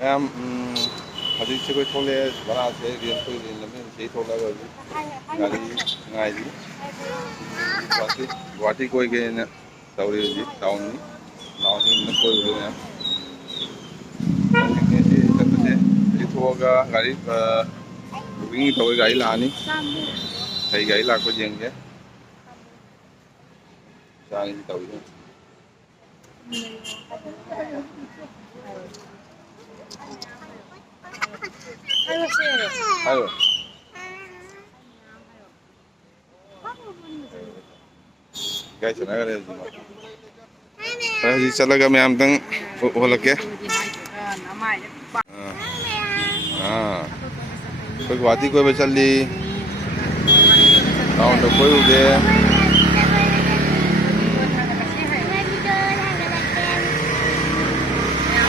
ꯃꯌꯥꯝ ꯍꯧꯖꯤꯛꯁꯦ ꯑꯩꯈꯣꯏ ꯊꯣꯛꯂꯛꯑꯦ ꯚꯔꯥꯁꯦ ꯔꯦꯟꯠ ꯂꯝꯕꯤ ꯊꯣꯛꯂꯛꯑꯒ ꯍꯧꯖꯤꯛ ꯒꯥꯔꯤ ꯉꯥꯏꯔꯤ ꯒꯨꯋꯥꯍꯥꯇꯤ ꯀꯣꯏꯒꯦꯅ ꯇꯧꯔꯤ ꯍꯧꯖꯤꯛ ꯇꯥꯎꯟꯅꯤ ꯇꯥꯎꯟꯁꯤꯡꯗ ꯀꯣꯏꯕꯗꯣ ꯃꯌꯥꯝ ꯆꯠꯅꯤꯡꯉꯦ ꯁꯤ ꯆꯠꯄꯁꯦ ꯍꯧꯖꯤꯛ ꯊꯣꯛꯑꯒ ꯒꯥꯔꯤ ꯕꯨꯀꯤꯡ ꯇꯧꯔ ꯒꯥꯔꯤ ꯂꯥꯛꯑꯅꯤ ꯀꯩ ꯒꯥꯔꯤ ꯂꯥꯛꯄ ꯌꯦꯡꯒꯦ ꯆꯥꯡꯁꯤ ꯇꯧꯔꯤꯁꯦ 하요. ꯒꯥꯔꯤ ꯆꯠꯅꯈ꯭ꯔꯦ ꯍꯧꯖꯤꯛ ꯆꯠꯂꯒ ꯃꯌꯥꯝꯇꯪ ꯎꯍꯜꯂꯛꯀꯦ ꯑꯩꯈꯣꯏ ꯒꯨꯋꯥꯍꯥꯇꯤ ꯀꯣꯏꯕ ꯆꯠꯂꯤ ꯇꯥꯎꯟꯗ ꯀꯣꯏꯔꯨꯒꯦ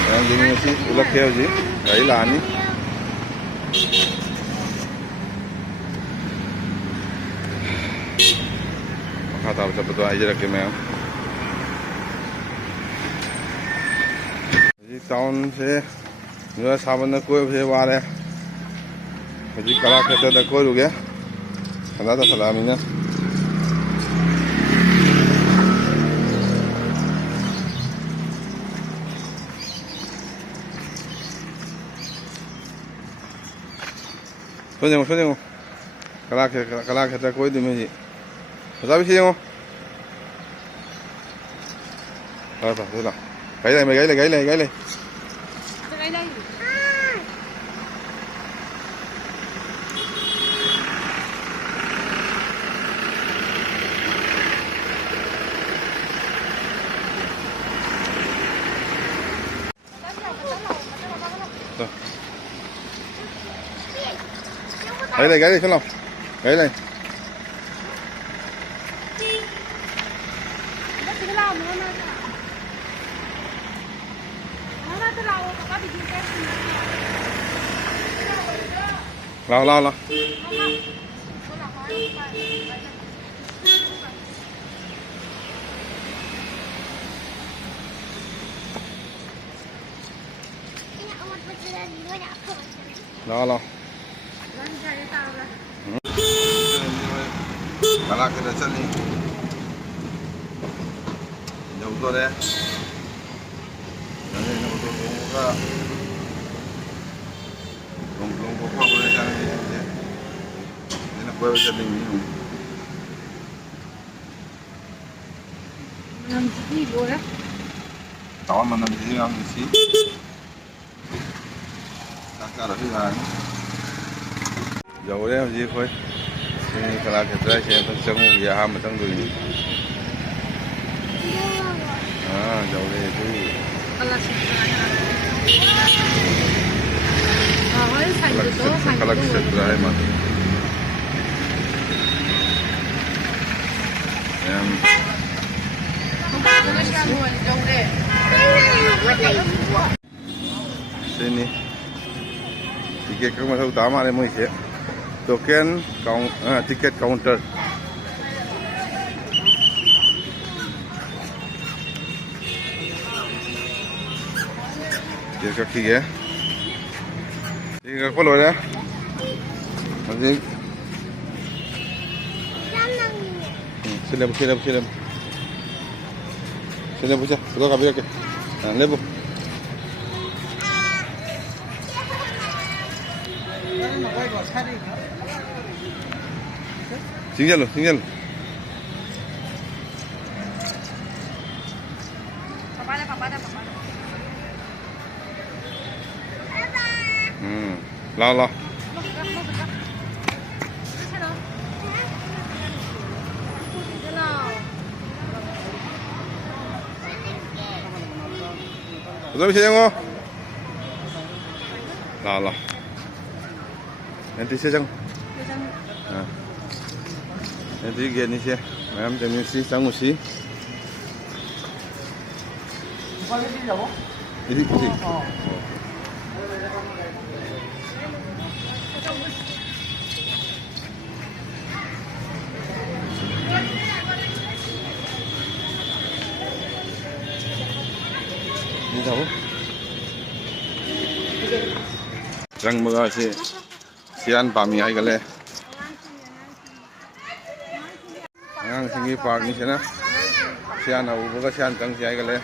ꯃꯌꯥꯝꯁꯤꯡ ꯉꯁꯤ ꯎꯠꯂꯛꯀꯦ ꯍꯧꯖꯤꯛ ꯒꯥꯔꯤ ꯂꯥꯛꯑꯅꯤ ꯃꯈꯥ ꯇꯥꯕ ꯆꯠꯄꯗꯣ ꯍꯥꯏꯖꯔꯛꯀꯦ ꯃꯌꯥꯝ ꯍꯧꯖꯤꯛ ꯇꯥꯎꯟꯁꯦ ꯅꯨꯡꯁꯥ ꯁꯥꯕꯅ ꯀꯣꯏꯕꯁꯦ ꯋꯥꯔꯦ ꯍꯧꯖꯤꯛ ꯀꯂꯥꯈꯦꯇ꯭ꯔꯗ ꯀꯣꯏꯔꯨꯒꯦ ꯁꯟꯗꯥ ꯇꯥꯁꯜꯂꯛꯑꯕꯅꯤꯅ ꯁꯣꯝ ꯌꯦꯡꯉꯣ ꯀꯂꯥꯈꯦꯇ꯭ꯔ ꯀꯣꯏꯗꯣꯏꯅꯤ ꯍꯧꯖꯤꯛ ꯑꯣꯖꯥꯕꯤꯁꯤ ꯌꯦꯡꯉꯣ ꯐꯔꯦ ꯐꯔꯦ ꯂꯥꯛ ꯒꯥꯔꯤ ꯂꯩ gãy đây xuống lòng gãy đây lao Kalakhetra chali yauddore nane no to ga long ko ko re jana ni je ina ko chali ni nam ji lo ra tawa manam ji am si ta ra hi ga yaure ji khoi ini Kalakhetra saya pencemu ya ham tang dulu. Jauh deh itu. Kalakhetra emang. Sini. Tiket kamu tahu utama ada mau isi. Token tiket counter. Dia kaki ya. Ini apa lo ya? Nanti. Sini buka. Buka kapi kaki. Lebu. tinggal. Papa. Lah. Betul bisa tengok. Lah. Nanti saya tengok. Nanti gini sih, macam ni sih, tangguh sih. Ini. Ini tahu? ꯆꯪꯕꯒ ꯁꯤ Xi'an ꯄꯥꯝꯃꯤ ꯍꯥꯏꯒꯠꯂꯦ ꯑꯉꯥꯡꯁꯤꯡꯒꯤ ꯄꯥꯔꯛꯅꯤꯁꯤꯅ ꯁꯤꯌꯥꯟ ꯎꯕꯒ ꯁꯤꯌꯥꯟ ꯆꯪꯁꯤ ꯍꯥꯏꯒꯠꯂꯦ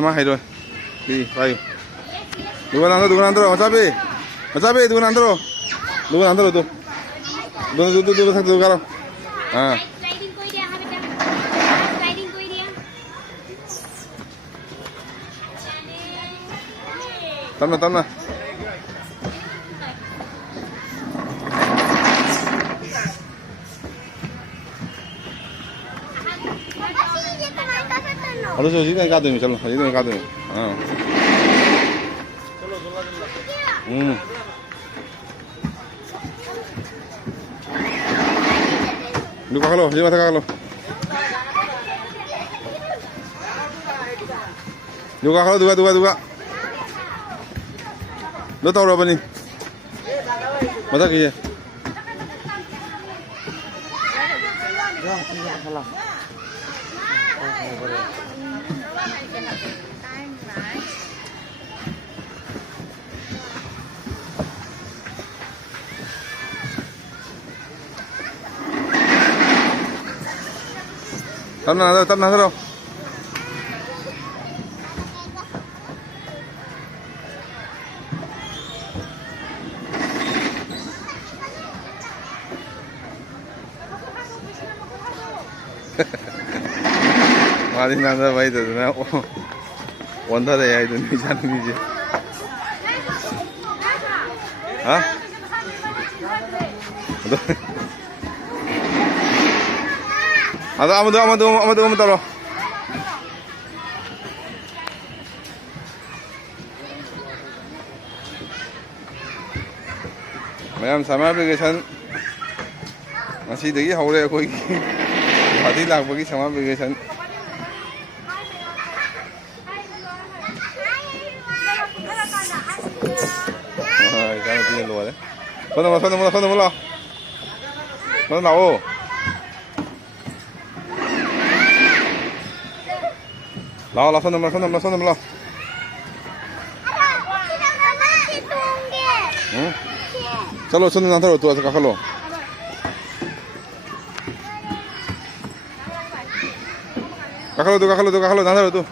mah itu di payu dugaan antro macabe dugaan antro tuh satu karo ah tanah harus sih kan kado nih, ini kado nih. Lupa kalau, jadi mata kalau. Dua. Lo tahu berapa nih? Mata kaya. Tanah terus. Mari nanda bayi tu na, wanda deh ya itu nih jangan nih. Hah? Ada amat taruh. Mayam sama application masih degi haure koi hati lag bagi sama application. Jangan tinggal luar deh. Sana mula. Mana lau? Lau sana mula. Chalo sana nanti tu aja kakalo. Kakalo nanti tu.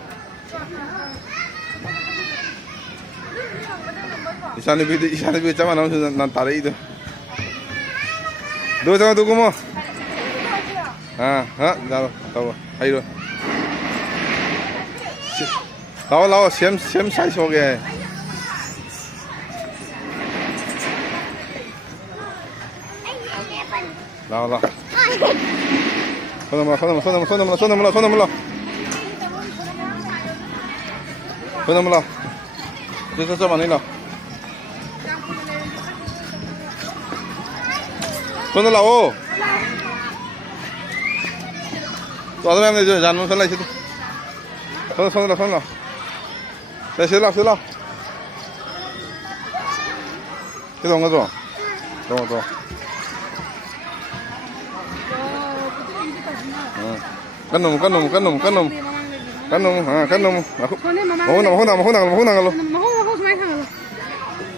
Isane bi cama nan tarik itu. Dua cama tu kumo. Dah tahu. Ayo. Lau siam size हो गया है. lau. Sana mula. Kita sama ni lah. Sana lau. Tu ada mana je? Jangan sana situ. Sana. Sila. Kita enggak tu. Tuh. Kanum.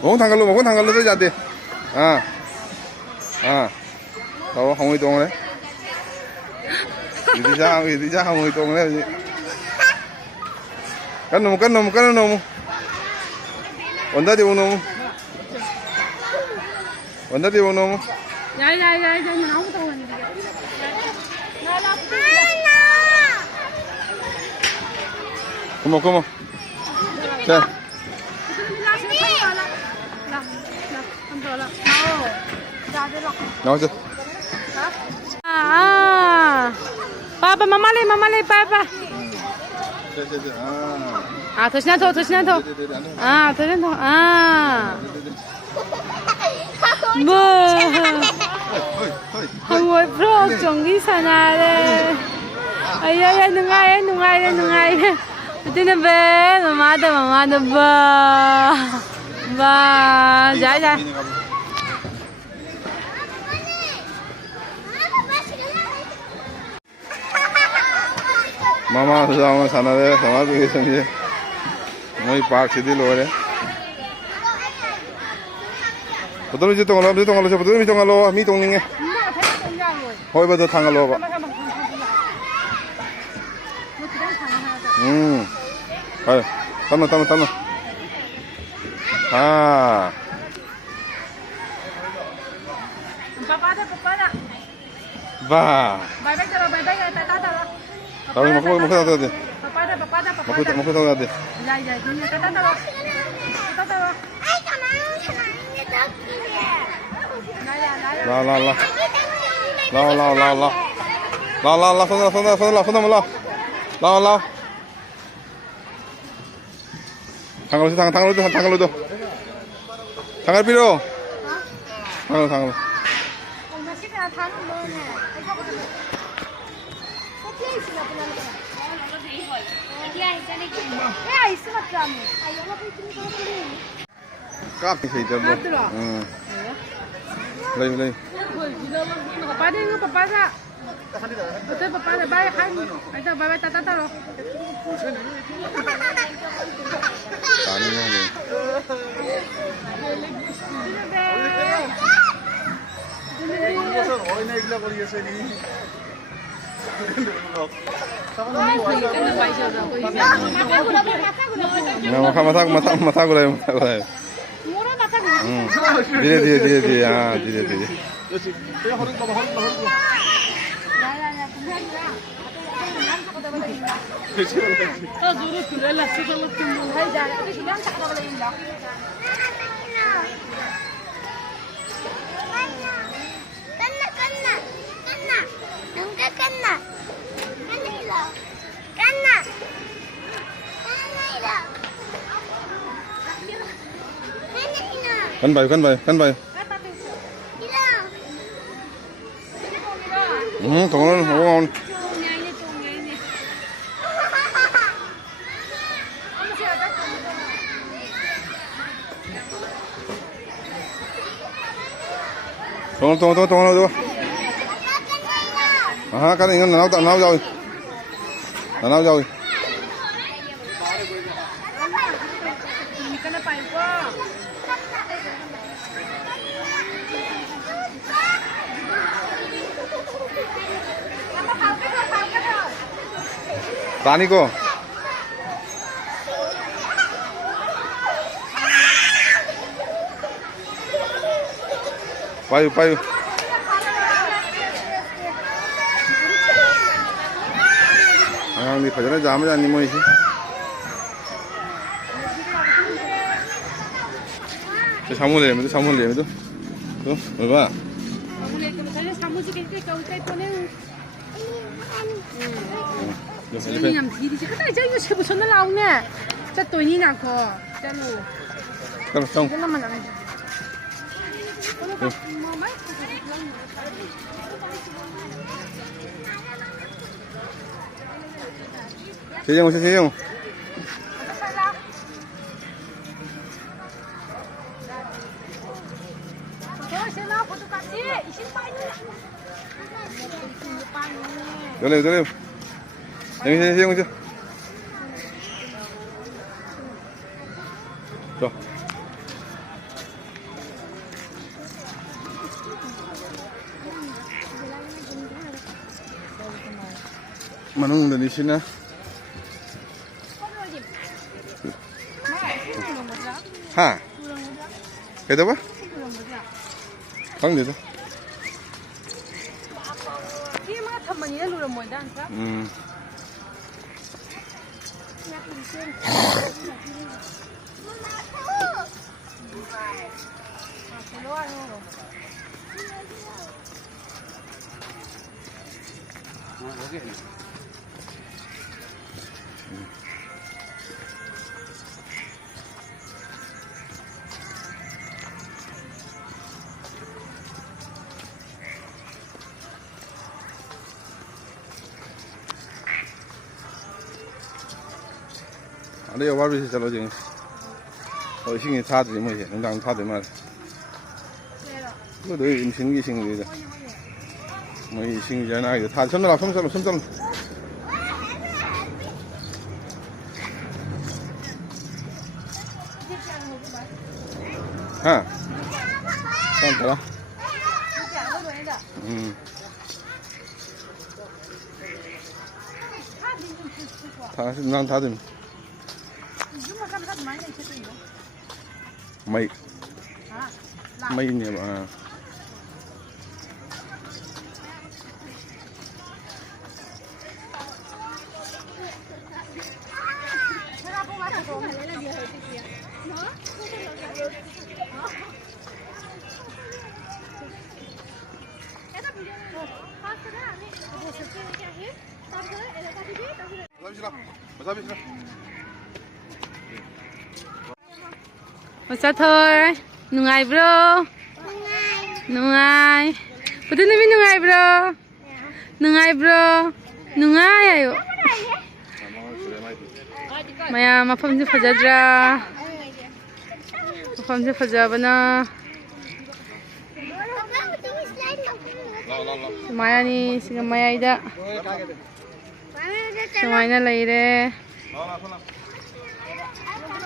Mau tanggal lu tu jadi. Tahu không hitung đấy. Thì ra không hitung đấy. Kanum. Onda di unum. Ya, jangan aku tahu ni. ¿Cómo? ¿Qué? No, sí. Papa, mamá le, papa. 对对对啊， 아, 더 신나더, 더 신나더. 对对对， 아, 더 신나더. 아. 对对对， 뭐. 嘿， 한국어 프로 종이 사나래. 아야야, 능아해, 능아해, 능아해. 그때는 배, 마마다, 봐. 봐. 자, 자. मामा sama sana deh sama tuh sini mau park sini loh deh betul itu tonggal betul itu tonggal lo mi tongling ya hoi betul tanggal lo pak ayo tama ah bah tahu mau tahu deh mau tahu deh la tanggal biru tanggal kapi sih coba lagi Papa dia ingat papa tak? Betul papa dah baik kan? Ada baik tak loh. tani mau nih mata gue lagi Dire ah dire kan bayu tunggu ngon tunggu ah kan ingin nấu rồi tani ko payu ang di pajaran jam aja nih mau isi samun lem itu tuh berapa 그냥 미리 하다 이제 이거 세부 손을 나오네. 자 돈이 나고 자루. 그럼 형 이거만 나면 돼. 세영 저래 세영 저 Manung dari sini. Ha. Itu apa? Bang itu. ada yang baru sih kalau jeng. Kalau sini tahu ni macam, tentang tahu mana. Lu doi sini sini dia. Mai sini jangan ada. Tahu sana lah, sana. Ha. Sana lah. Nang tahu ni. Mai ni apa? Basta thôi, nungay bro. Nungay. Betul nabi nungay bro. Nungay bro. Nungay ayo. Maya mafam se fajadra. Mafam se fajabana. Maya ni siga maya ida. Sumaina laire.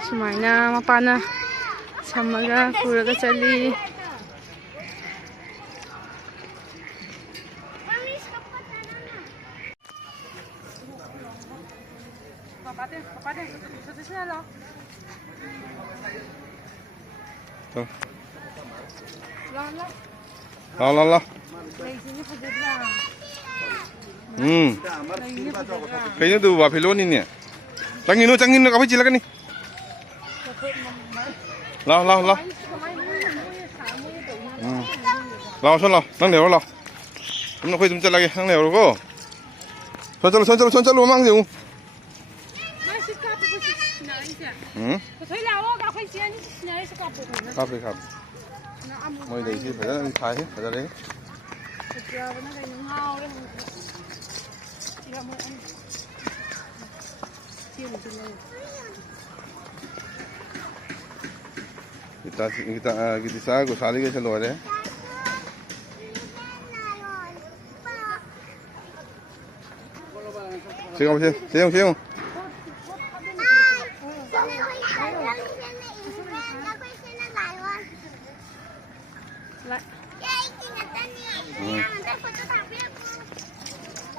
Sumaina mapana. Samaga puraga chali. Papa deh, sini lo. Tuh. Lo. Lah. Dari sini fajadra. Kayaknya tuh Babylon ini ya. Cangin apa silakan nih. Lah. Lah, sana. Nang lewat lah. Kamu nak kau itu lagi, nang lewat kau. Soncal, mang jauh. Kape. Mau dari sini, pada Thai, pada ni. Kita saya gusali ke seluar deh. Siang.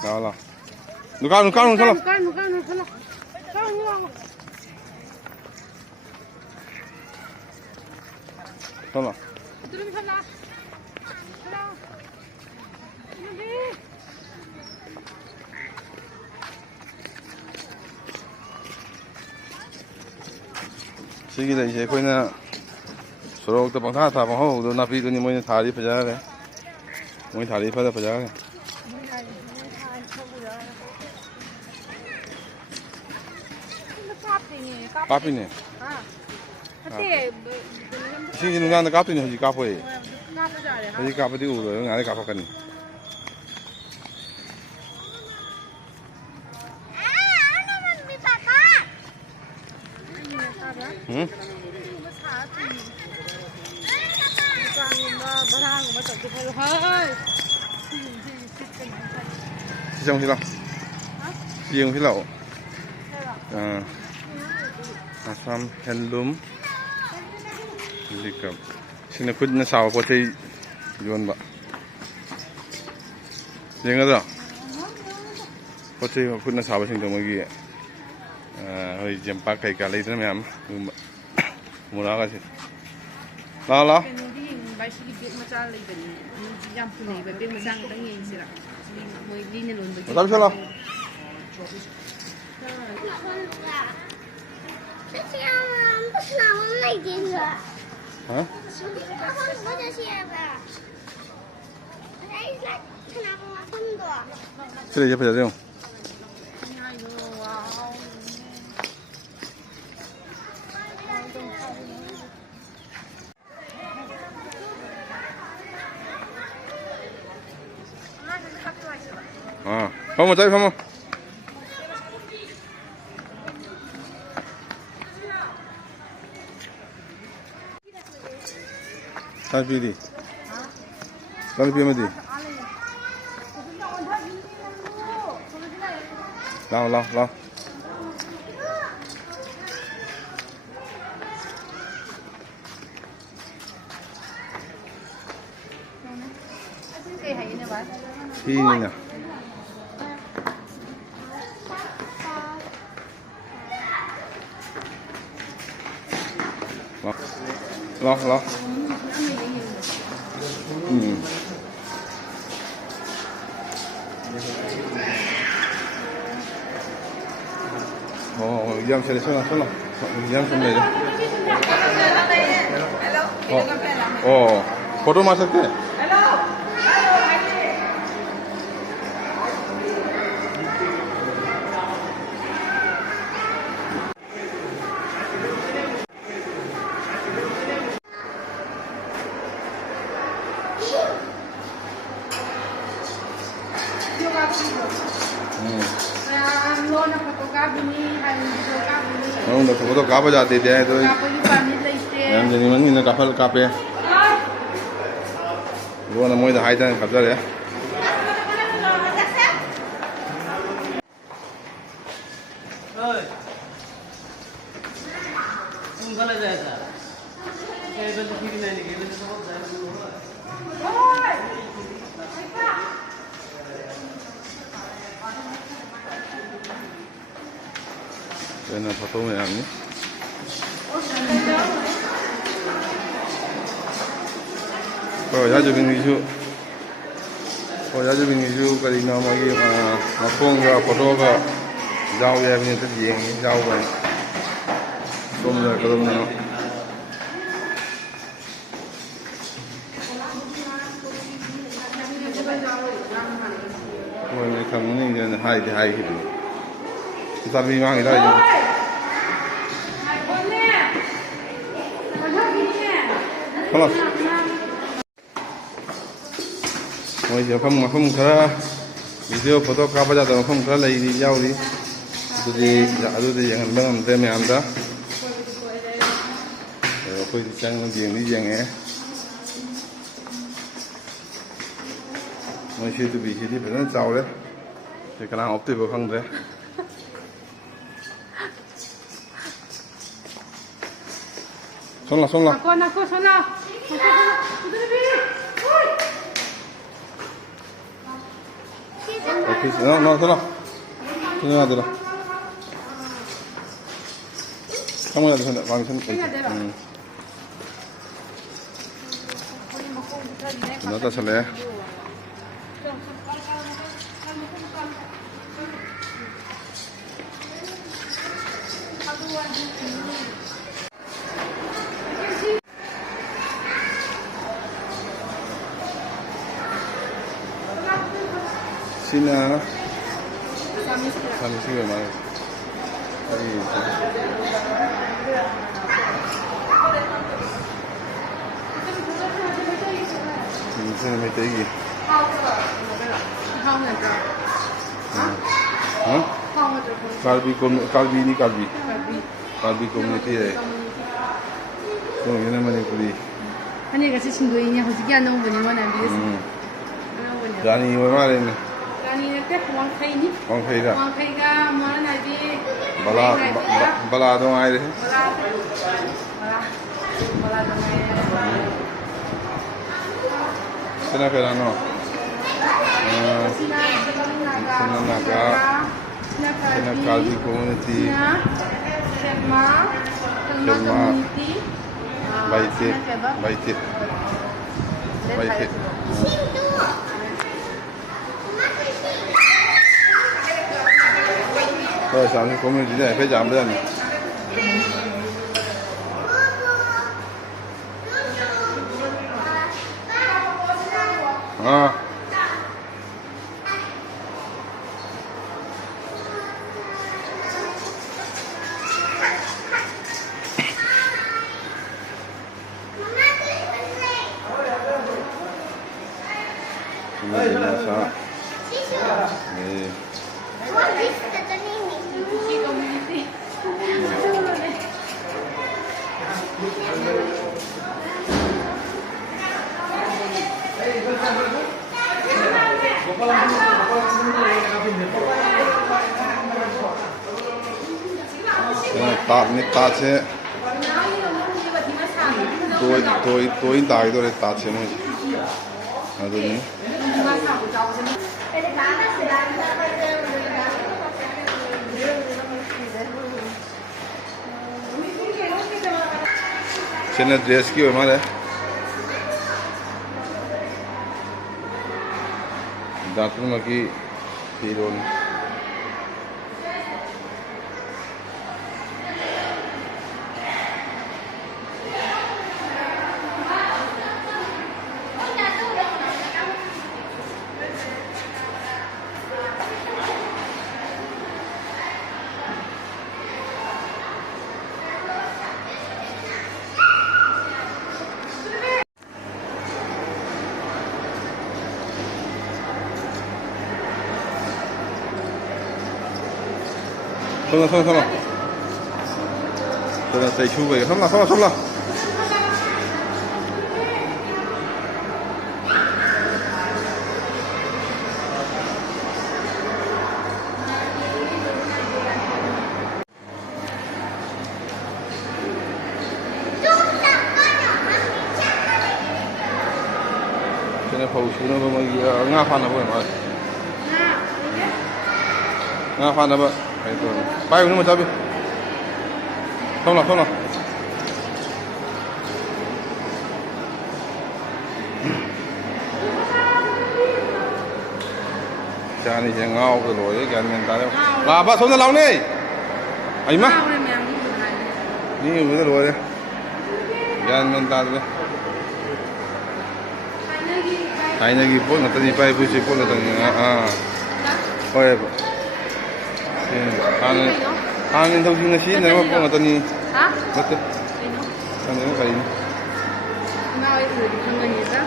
Lah. Nukan salah. Salah. Sige là sẽ quên là số tập bằng thả bằng hậu đồ nạp đi tôi mới thả đi phải ra cái mới thả đi phải ra cái cáp này sige nung nang cáp này gì cáp vậy gì cáp đi u rồi ngay cáp cái này siang hilau Assam handloom likap sini pun na sawa po say yun ba yung nga po say pun na sawa sing tumagi hoy jempa kay kalay na ma'am mura kasi la Tapi salah. Hah? Sudah siapa saja? kamu cari kamu. ꯆꯥꯅꯨꯄꯤꯗꯤ ꯆꯥꯅꯨꯄꯤ ꯑꯃꯗꯤ ꯂꯥꯛꯑꯣ ꯂꯥꯛꯑꯣ ꯂꯥꯛꯑꯣ ꯍꯤꯅꯤꯅ ꯂꯥꯛꯑꯣ ꯂꯥꯛꯑꯣ Yam sẽ xuống nào, yam xuống đây đấy. Photo mà sao thế? Không được photo cáp vào thì thế thôi. Em jadi mana ini kapal kape. Gua nak mau dah hai tan kapal ya. Kena foto yang ni. Oh, ya jadi ni ju. Oh, ya jadi ni ju kali nama lagi ngapung ke foto ke jauh ya ni tu yang jauh kan. Semua kalau ni. Oh, ni kamu ni jangan hai hidup. Tapi memang kita je. Kalau, mau je mafum kara video foto kapa jatuh mafum kara lagi di jauh di, itu di jangan bangam teme anda. Kau jangan di jangan. Mau situ bi situ benar jauh le. Sekarang opti bukan deh. Sonla. Aku, sonla. Okay, no, sonla. Sini ada lah. Kamu ada sana, bang sana. Nada sale. Sina kami sih memang ini sini mete lagi kalbi community deh so ini mana puri ini kasih singgoinya harus kita nunggu ni mana biasa Dani mana ni Dani nanti uang kai ni uang kai ga mana nanti bala dong air bala dong air kenapa no Sina naga Sina kalbi community Sherma community Baiti तो सामने community है पे जाम बजाने हाँ ꯇꯥꯠꯁꯦ ꯇꯣꯏ ꯇꯥꯈꯤꯗꯣꯔꯦ ꯇꯥꯠꯁꯦ ꯃꯣꯏꯁꯦ ꯑꯗꯨꯅꯤ ꯁꯤꯅ ꯗ꯭ꯔꯦꯁꯀꯤ ꯑꯣꯏ ꯃꯥꯜꯂꯦ ꯄꯨꯝꯅꯃꯛꯀꯤ ꯐꯤꯔꯣꯜ 손라 저희 휴가 손라 쟤네 보시는 거 뭐 응아 파나 보여 말 응아 파나 봐 빨리 오는 거 잡이 손라 cha này sẽ ngao cái lối cái anh ta đâu là ba số nó lâu này ấy má đi với cái lối đấy cái anh ta đấy ai này cái phone nó tadi bay bui phone nó tadi ôi anh thông tin là xin này mà phone nó tadi mất đấy anh ấy cái gì nào ấy rồi không người gì đó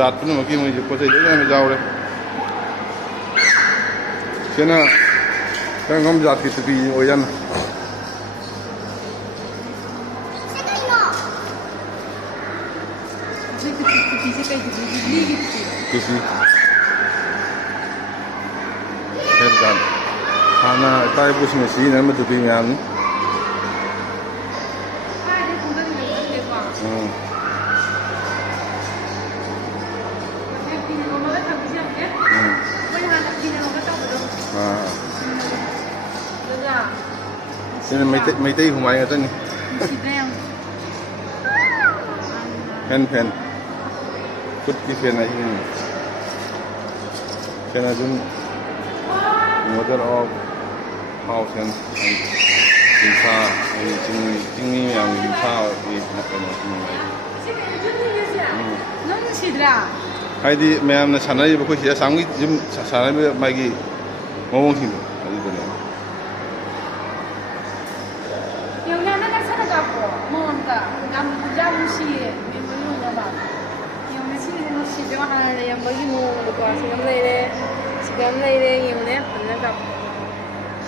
जात पुनः मकी मुझे कुछ इधर में जाओ रे क्या ना क्या हम जात की तभी हो जाना किसी हेल्प जान खाना ताई कुछ में सी ना मैं तभी में आनी nên mấy tí không ai nghe tên pen put cái pen này pen này chúng mother of house and pha chính mình làm pha thì nó chỉ là hay đi mẹ em là sản này bữa khi sáng cái chúng sản này mai cái mong thì jamsi memang apa yang mesti kita sih jangan ada yang bagi mu lupa segam lele yang ni pernah tak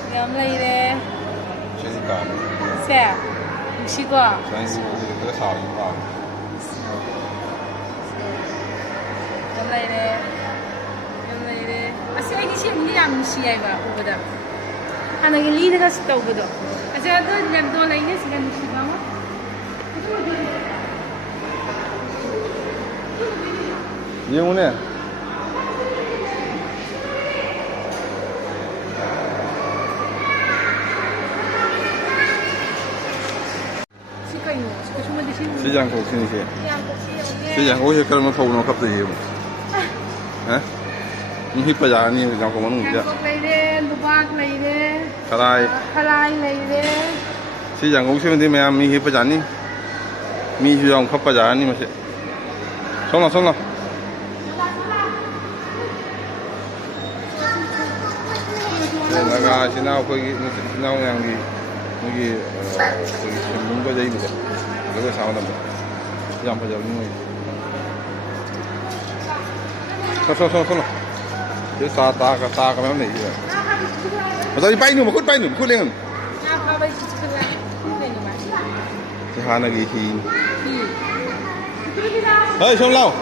segam lele saya mesti gua segam lele asyik lagi sih ni yang mesti ayah udah anak ini dah tahu betul asyik tu jam tu lainnya segam mesti kamu nhiều nè 시장 고신이지 시장 고시 그러면 포는 갑자기 hả những bây giờ như nào cũng muốn Hàn Quốc lấy đi, Dubai lấy đi, Thái lấy đi. 시장 오시면 되면 미 해보지 않니? 미 휴장 컵바지 않니 마시? 손라 내가 지나고 거기 지나고 여기 전문 거제 입고 여기 사오는 거 시장 보자 우리 손라 chứ ta cái này gì mà sao đi bay nữa mà khuất lên cái hàng này gì thì ơi xong lâu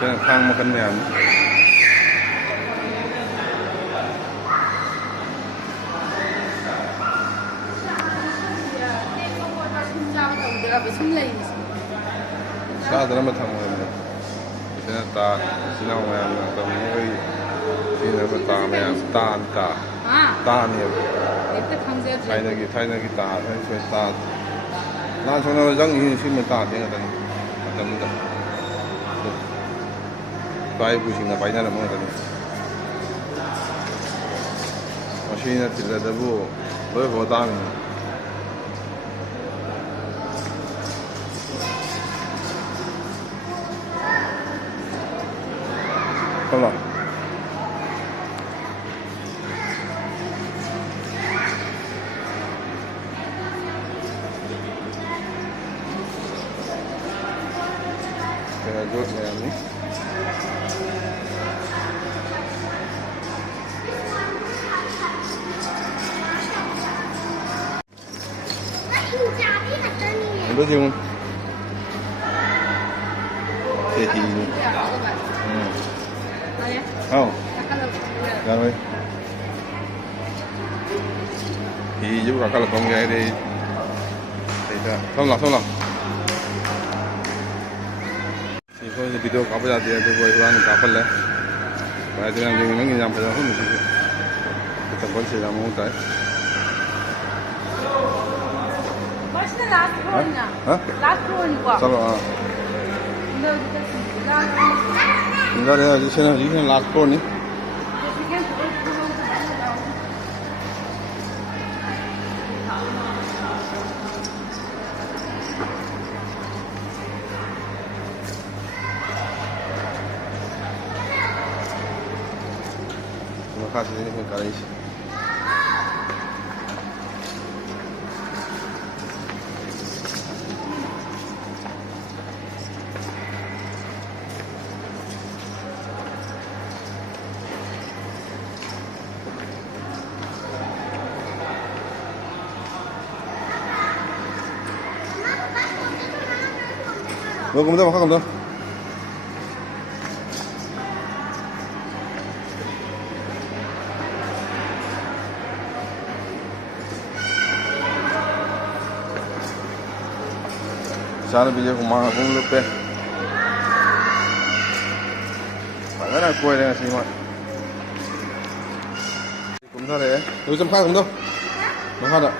cái này khang một con mèo sao đó mà thằng này cái này ta xin nào mà tao mới xin nào mà ta mà ta nhiều thay này cái ta thay cái ta na cho nó răng như xin mình ta tiếng ở đây đó tay bùi xin là phải ra là mong đây machine thì là đâu với vô ta mình không rồi cái này rốt này nhé em biết không thì không ra thôi thì giúp các con gái đi thì không lòng thì thôi thì video có bây giờ thì tôi vừa ăn cà phê lên và tôi làm gì mấy người làm phải làm hết một chút tập vẫn sẽ làm một cái last one quoi. sao rồi ra đây là xem là last one nhé Terima kasih ini kali ini. Cầm đâu, cầm đâu. Sana beli rumah pun lupa. Mana kue dengan sini mak. Cũng thôi đấy. Tôi xem khác không đâu. Nó khác ạ.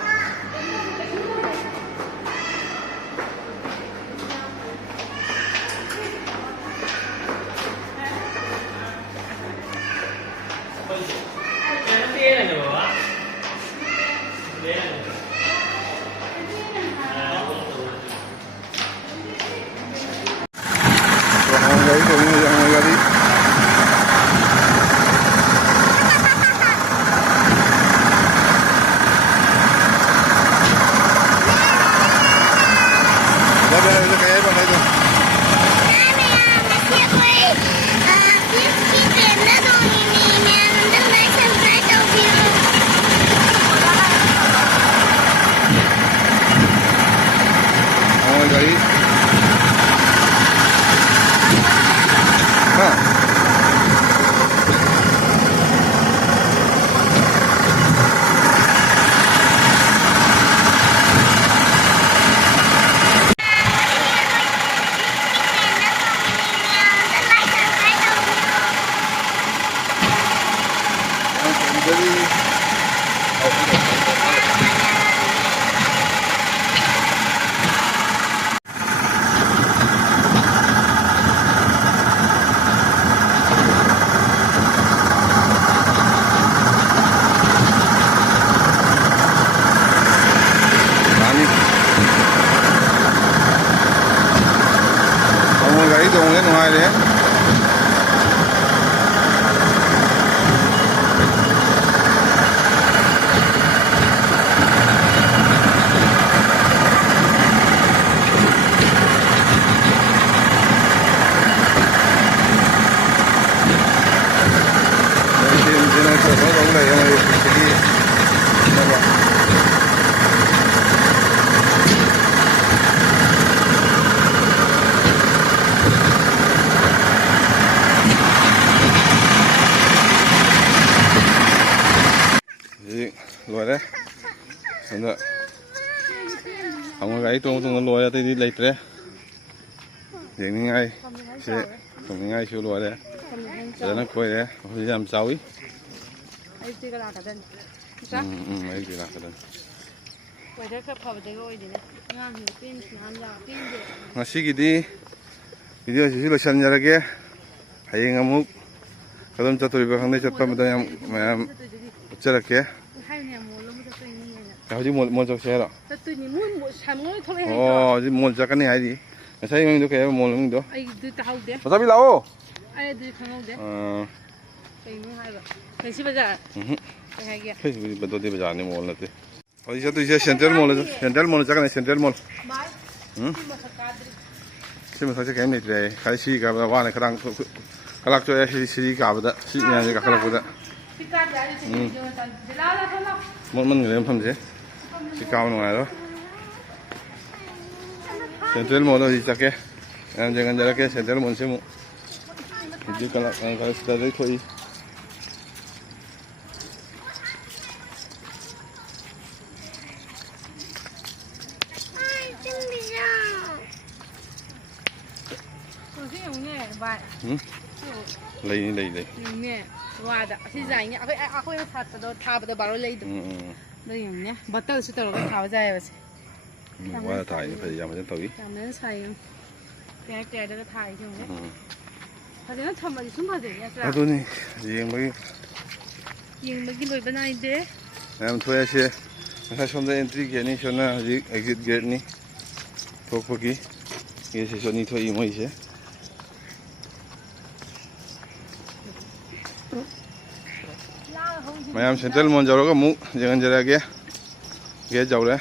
ꯂꯣꯏꯔꯦ ꯑꯗ ꯑꯃꯨꯛ ꯒꯥꯔꯤ ꯇꯣꯡ ꯃꯇꯨꯡꯗ ꯂꯣꯏꯔꯦ ꯑꯇꯩꯗꯤ ꯂꯩꯇ꯭ꯔꯦ ꯌꯦꯡꯅꯤꯡꯉꯥꯏ ꯁꯦ ꯇꯣꯡꯅꯤꯡꯉꯥꯏꯁꯨ ꯂꯣꯏꯔꯦ ꯐꯖꯅ ꯀꯣꯏꯔꯦ ꯃꯐꯝꯁꯤ ꯌꯥꯝ ꯆꯥꯎꯏ ꯑꯌꯨꯛꯇꯒ ꯂꯥꯛꯀꯗꯕꯅꯤ ꯑꯌꯨꯛꯇꯤ ꯂꯥꯛꯀꯗꯕꯅꯤ ꯋꯦꯗꯔ ꯈꯔ ꯐꯕꯗꯒ ꯑꯣꯏꯗꯣꯏꯅꯦ ꯑꯉꯥꯡꯁꯤꯡ ꯄꯦꯟꯗꯦ ꯉꯁꯤꯒꯤꯗꯤ ꯚꯤꯗꯤꯑꯣꯁꯤꯁꯨ ꯂꯣꯏꯁꯤꯟꯖꯔꯒꯦ ꯍꯌꯦꯡ ꯑꯃꯨꯛ ꯀꯗꯣꯝ ꯆꯠꯇꯣꯔꯤꯕ ꯈꯪꯗꯦ ꯆꯠꯄ ꯃꯇꯝ ꯃꯌꯥꯝ ꯎꯠꯆꯔꯛꯀꯦ ꯍꯥꯏꯕꯅꯦ ꯃꯣꯜ ꯑꯃ ꯆꯠꯇꯣꯏꯅꯦꯅ ꯍꯧꯖꯤꯛ ꯃꯣꯜ ꯆꯠꯁꯦ ꯍꯥꯏꯔꯣ ꯆꯠꯇꯣꯏꯅꯤ ꯃꯣꯏ ꯊꯣꯛꯂꯛꯑꯦ ꯍꯥꯏꯗ꯭ꯔꯣ ꯑꯣ ꯍꯧꯖꯤꯛ ꯃꯣꯜ ꯆꯠꯀꯅꯤ ꯍꯥꯏꯔꯤ ꯉꯁꯥꯏ ꯃꯃꯤꯡꯗꯣ ꯀꯩ ꯍꯥꯏꯕ ꯃꯣꯜ ꯃꯃꯤꯡꯗꯣ ꯑꯩꯗꯤ ꯇꯥꯍꯧꯗꯦ ꯃꯆꯥꯕꯤ ꯂꯥꯛꯑꯣ ꯑꯩ ꯑꯗꯨꯗꯤ ꯈꯪꯍꯧꯗꯦ ꯀꯩꯅꯣ ꯍꯥꯏꯕ ꯐꯦꯟꯁꯤ ꯕꯖꯥꯔ ꯀꯩ ꯍꯥꯏꯒꯦ ꯕꯗꯣꯗꯤ ꯕꯖꯥꯔꯅꯤ ꯃꯣꯜ ꯅꯠꯇꯦ ꯍꯧꯖꯤꯛ ꯆꯠꯇꯣꯏꯁꯦ ꯁꯦꯟꯇ꯭ꯔꯦꯜ ꯃꯣꯜ ꯆꯠꯀꯅꯤ ꯁꯦꯟꯇ꯭ꯔꯦꯜ ꯃꯣꯜ ꯁꯤ ꯃꯊꯛ ꯀꯥꯗ꯭ꯔꯤ ꯁꯤ ꯃꯊꯛꯁꯦ ꯀꯔꯤꯝ ꯂꯩꯇ꯭ꯔꯦ ꯈꯔ ꯁꯤ ꯀꯥꯕꯗ ꯋꯥꯅ ꯈꯔ ꯀꯂꯥꯛ ꯆꯣꯛꯑꯦ ꯁꯤ ꯀꯥꯕꯗ ꯁꯤ ꯃꯌꯥꯝꯁꯦ ꯀꯥꯈꯠꯂꯛꯄꯗ ꯁꯤ ꯀꯥꯗꯦ ꯍꯥꯏꯔꯤꯁꯦ ꯂꯥꯛꯑꯣ ꯃꯣꯠꯃꯟꯈ꯭ꯔꯦ ꯃꯐꯝꯁꯦ ꯁꯤ ꯀꯥꯕ ꯅꯨꯡꯉꯥꯏꯔꯣꯏ ꯁꯦꯟꯇ꯭ꯔꯦꯜ ꯃꯣꯜꯗ ꯍꯧꯖꯤꯛ ꯆꯠꯀꯦ ꯃꯌꯥꯝ ꯌꯦꯡꯍꯟꯖꯔꯛꯀꯦ ꯁꯦꯟꯇ꯭ꯔꯦꯜ ꯃꯣꯜꯁꯤ ꯑꯃꯨꯛ ꯍꯧꯖꯤꯛ ꯀꯂꯛꯇꯗꯩ ꯊꯣꯛꯏ ꯂꯩ ꯌꯦꯡꯅꯦ ꯋꯥꯗ ꯑꯁꯤ ꯌꯥꯏꯅꯦ ꯑꯩꯈꯣꯏꯅ ꯊꯥꯕꯗ ꯕꯥꯔꯣ ꯂꯩꯗꯣ ꯑꯗꯣ ꯌꯦꯡꯅꯦ ꯕꯇꯜꯁꯨ ꯇꯧꯔꯒ ꯊꯥꯕ ꯌꯥꯏꯑꯕꯁꯦ ꯋꯥꯗ ꯊꯥꯏꯅꯤ ꯐꯩ ꯌꯥꯝ ꯐꯖꯅ ꯇꯧꯏ ꯌꯥꯝꯅ ꯁꯥꯏ ꯀꯌꯥꯗꯒ ꯊꯥꯏꯁꯦ ꯌꯦꯡꯉꯦ ꯐꯖꯅ ꯊꯝꯃꯗꯤ ꯁꯨꯝ ꯐꯖꯩ ꯅꯠꯇ꯭ꯔꯥ ꯑꯗꯨꯅꯤ ꯌꯦꯡꯕꯒꯤ ꯂꯣꯏꯕ ꯅꯥꯏꯗꯦ ꯃꯌꯥꯝ ꯊꯣꯛꯑꯦꯁꯦ ꯉꯁꯥꯏ ꯁꯣꯝꯗ ꯑꯦꯟꯇ꯭ꯔꯤ ꯒꯦꯠꯅꯤ ꯁꯣꯝꯗ ꯍꯧꯖꯤꯛ ꯑꯦꯛꯖꯤꯠ ꯒꯦꯠꯅꯤ ꯊꯣꯛꯄꯒꯤ ꯒꯦꯠꯁꯤꯁꯨ ꯑꯅꯤ ꯊꯣꯛꯏ ꯃꯣꯏꯁꯦ ꯃꯌꯥꯝ ꯁꯦꯟꯇ꯭ꯔꯦꯜ ꯃꯣꯜ ꯌꯧꯔꯒ ꯑꯃꯨꯛ ꯌꯦꯡꯍꯟꯖꯔꯛꯑꯒꯦ ꯒꯦꯠ ꯌꯧꯔꯦ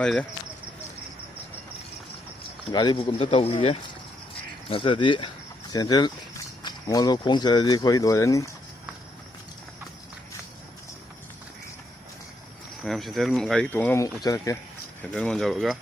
ꯂꯩꯔꯦ ꯒꯥꯔꯤ ꯕꯨꯛ ꯑꯝꯇ ꯇꯧꯈꯤꯒꯦ ꯅꯠꯇ꯭ꯔꯗꯤ ꯁꯦꯟꯇ꯭ꯔꯦꯜ ꯃꯣꯜꯗꯣ ꯈꯣꯡ ꯆꯠꯂꯗꯤ ꯑꯩꯈꯣꯏ ꯂꯣꯏꯔꯅꯤ ꯃꯌꯥꯝ ꯁꯦꯟꯇ꯭ꯔꯦꯜ ꯒꯥꯔꯤ ꯇꯣꯡꯉꯒ ꯑꯃꯨꯛ ꯎꯠꯆꯔꯛꯀꯦ ꯁꯦꯟꯇ꯭ꯔꯦꯜ ꯃꯣꯜ ꯌꯧꯔꯒ